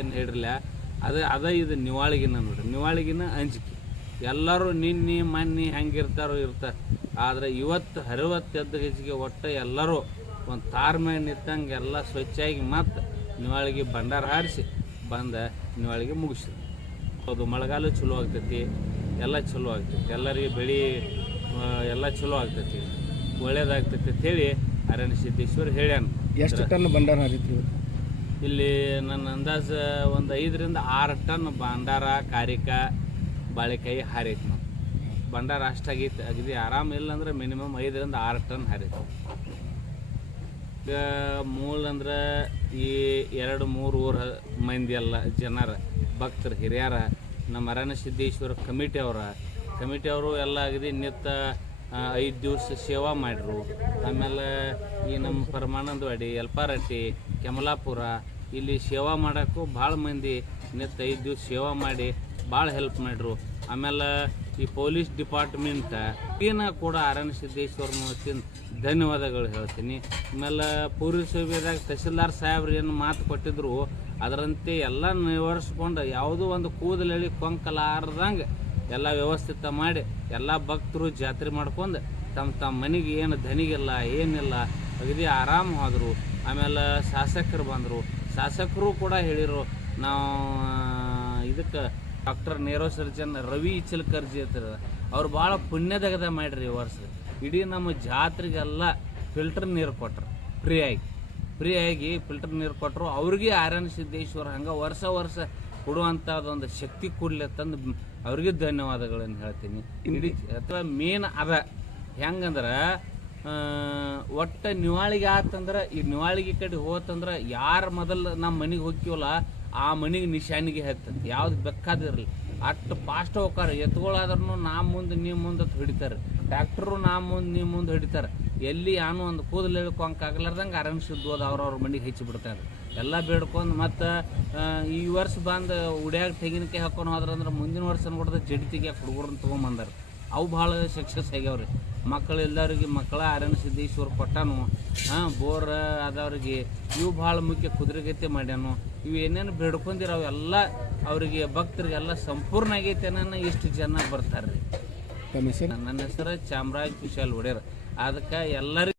ಏನು ಹೇಳಿರಲ್ಲ ಅದು, ಅದ ಇದು ನಿವಾಳಿಗಿನ ನೋಡ್ರಿ. ನಿವಾಳಿಗಿನ ಅಂಜಿಕೆ. ಎಲ್ಲರೂ ನಿನ್ನೆ, ಮೊನ್ನೆ ಹೆಂಗಿರ್ತಾರೋ ಇರ್ತಾರೆ. ಆದರೆ ಇವತ್ತು ಹರಿವತ್ತೆದ್ದು ಹೆಚ್ಚಿಗೆ ಒಟ್ಟು ಎಲ್ಲರೂ ಒಂದು ತಾಳ್ಮೆ ಇದ್ದಂಗೆ ಎಲ್ಲ ಸ್ವಚ್ಛಾಗಿ ಮತ್ತೆ ನಿವಾಳಿಗೆ ಭಂಡಾರ ಹಾರಿಸಿ ಬಂದ ನಿವಾಳಿಗೆ ಮುಗಿಸಿದ್ರು. ಅದು ಮಳೆಗಾಲ ಚಲೋ ಆಗ್ತೈತಿ, ಎಲ್ಲ ಚಲೋ ಆಗ್ತೈತಿ. ಎಲ್ಲರಿಗೆ ಬೆಳೆ ಎಲ್ಲ ಚಲೋ ಆಗ್ತೈತಿ. ಒಳ್ಳೇದಾಗ್ತೈತಿ ಅಂತೇಳಿ ಅರಣ್ಯ ಸಿದ್ದೇಶ್ವರ್ ಹೇಳ್ಯಾನ. ಎಷ್ಟು ಟನ್ ಭಂಡಾರ ಹರಿತ್ರಿ ಇಲ್ಲಿ ನನ್ನ ಅಂದಾಜು ಒಂದು ಐದರಿಂದ ಆರು ಟನ್ ಭಂಡಾರ, ಕಾರಿಕ, ಬಾಳೆಕಾಯಿ ಹಾರೈತಿ ನಾವು. ಭಂಡಾರ ಅಷ್ಟಾಗೈತೆ ಅಗದಿ ಆರಾಮ ಇಲ್ಲ ಅಂದ್ರೆ ಮಿನಿಮಮ್ ಐದರಿಂದ ಆರು ಟನ್ ಹಾರೈತಿ ಈಗ ಮೂಲ ಅಂದ್ರೆ ಈ ಎರಡು ಮೂರು ಊರ ಮಂದಿ ಎಲ್ಲ ಜನರ, ಭಕ್ತರು, ಹಿರಿಯರ, ನಮ್ಮ ಅರಣ್ಯ ಸಿದ್ದೇಶ್ವರ ಕಮಿಟಿ ಅವರ. ಕಮಿಟಿ ಅವರು ಎಲ್ಲ ಅಗದಿ ನಿತ್ತ ಐದು ದಿವಸ ಸೇವಾ ಮಾಡಿರು. ಆಮೇಲೆ ಈ ನಮ್ಮ ಪರಮಾನಂದವಾಡಿ ಯಲ್ಪಾರಟ್ಟಿ, ಕೆಮಲಾಪುರ ಇಲ್ಲಿ ಸೇವಾ ಮಾಡೋಕ್ಕೂ ಭಾಳ ಮಂದಿ ನಿತ್ತ ಐದು ದಿವಸ ಸೇವಾ ಮಾಡಿ ಭಾಳ ಹೆಲ್ಪ್ ಮಾಡಿರು ಆಮೇಲೆ ಈ ಪೊಲೀಸ್ ಡಿಪಾರ್ಟ್ಮೆಂಟ್ ಏನ ಕೂಡ ಅರಣ್ಯ ಸಿದ್ದೇಶ್ವರ ಮೂರ್ತಿನ ಧನ್ಯವಾದಗಳು ಹೇಳ್ತೀನಿ. ಆಮೇಲೆ ಪೂರ್ವ ಸಭೆದಾಗ ತಹಸೀಲ್ದಾರ್ ಸಾಹೇಬ್ರು ಏನು ಮಾತು ಕೊಟ್ಟಿದ್ರು, ಅದರಂತೆ ಎಲ್ಲ ನಿವಾರಿಸ್ಕೊಂಡು ಯಾವುದೋ ಒಂದು ಕೂದಲೆಳಿ ಕೊಂಕಲಾರ್ದಂಗೆ ಎಲ್ಲ ವ್ಯವಸ್ಥಿತ ಮಾಡಿ ಎಲ್ಲ ಭಕ್ತರು ಜಾತ್ರೆ ಮಾಡ್ಕೊಂಡು ತಮ್ಮ ತಮ್ಮ ಮನೆಗೆ ಏನು ಧನಿಗಿಲ್ಲ, ಏನಿಲ್ಲ, ಅಗದಿ ಆರಾಮ ಹೋದರು ಆಮೇಲೆ ಶಾಸಕರು ಬಂದರು. ಶಾಸಕರು ಕೂಡ ಹೇಳಿರು ನಾವು ಇದಕ್ಕೆ ಡಾಕ್ಟರ್ ನೇರೋ ಸರ್ಜನ್ ರವಿ ಚಿಲ್ಕರ್ಜಿ ಅಂತಾರೆ ಅವ್ರು ಭಾಳ ಪುಣ್ಯದಗದ ಮಾಡಿರಿ ಈ ವರ್ಷ. ಇಡೀ ನಮ್ಮ ಜಾತ್ರೆಗೆಲ್ಲ ಫಿಲ್ಟರ್ ನೀರು ಕೊಟ್ರು ಫ್ರೀಯಾಗಿ ಫ್ರೀಯಾಗಿ ಫಿಲ್ಟರ್ ನೀರು ಕೊಟ್ಟರು ಅವ್ರಿಗೆ ಆರ್ಯನ ಸಿದ್ದೇಶ್ವರ ಹಂಗೆ ವರ್ಷ ವರ್ಷ ಕೊಡುವಂಥದ್ದೊಂದು ಶಕ್ತಿ ಕೊಡಲಿ ತಂದು ಅವ್ರಿಗೆ ಧನ್ಯವಾದಗಳನ್ನು ಹೇಳ್ತೀನಿ. ಇಡೀ ಅಥವಾ ಮೇನ್ ಅದ. ಹೆಂಗಂದ್ರೆ ಒಟ್ಟ ನಿವಾಳಿಗೆ ಆತಂದ್ರೆ, ಈ ನಿವಾಳಿಗೆ ಕಡೆ ಹೋತಂದ್ರೆ ಯಾರು ಮೊದಲು ನಮ್ಮ ಮನೆಗೆ ಹೋಗ್ತೀವಲ್ಲ, ಆ ಮನೆಗೆ ನಿಶಾನಿಗೆ ಹತ್ತಂತೆ ಯಾವ್ದು ಬೇಕಾದಿರಲಿ. ಅಷ್ಟು ಫಾಸ್ಟ್ ಹೋಗ್ತಾರೆ ಎತ್ತುಗಳಾದ್ರೂ ನಾ ಮುಂದೆ ನೀವು ಮುಂದೆ ಹಿಡಿತಾರೆ. ಟ್ರ್ಯಾಕ್ಟರು ನಾ ಮುಂದೆ ನೀವು ಮುಂದೆ ಹಿಡಿತಾರೆ. ಎಲ್ಲಿ ಯಾನು ಒಂದು ಕೂದಲು ಹೇಳ್ಕೊಂಕ್ ಆಗ್ಲಾರ್ದಂಗೆ ಅರಣ್ಯ ಅವ್ರ ಅವ್ರವ್ರ ಮನೆಗೆ ಹೆಚ್ಚಿ ಬಿಡ್ತಾರೆ. ಎಲ್ಲ ಬೇಡ್ಕೊಂಡು ಮತ್ತು ಈ ವರ್ಷ ಬಂದು ಉಡ್ಯಾಗ ತೆಂಗಿನಕಾಯಿ ಹಾಕೊಂಡು ಹೋದ್ರಂದ್ರೆ ಮುಂದಿನ ವರ್ಷ ನೋಡಿದ್ರೆ ಜಡಿ ತೆಗಿಯಾಕ ಹುಡುಗರನ್ನ ತೊಗೊಂಬಂದಾರ. ಅವು ಭಾಳ ಸಕ್ಸಸ್ ಆಗ್ಯಾವ್ರಿ. ಮಕ್ಕಳು ಎಲ್ಲರಿಗೆ ಮಕ್ಕಳ ಆರ್ಯನ ಸಿದ್ದೇಶ್ವರ ಕೊಟ್ಟಾನು. ಹಾಂ ಬೋರ್ ಆದವ್ರಿಗೆ ಇವು ಭಾಳ ಮುಖ್ಯ ಕುದುರೆಗತೆ ಮಾಡ್ಯಾನು. ಇವು ಏನೇನು ಬೇಡ್ಕೊಂಡಿರೋ ಅವೆಲ್ಲ ಅವರಿಗೆ ಭಕ್ತರಿಗೆಲ್ಲ ಸಂಪೂರ್ಣ ಆಗೈತೆ ಅನ್ನೋ ಇಷ್ಟು ಜನ ಬರ್ತಾರೆ ರೀ ನನ್ನ ಹೆಸರು ಚಾಮರಾಜ್ ಕುಶಾಲ್ ಒಡೆಯರ್. ಅದಕ್ಕೆ ಎಲ್ಲರಿಗೂ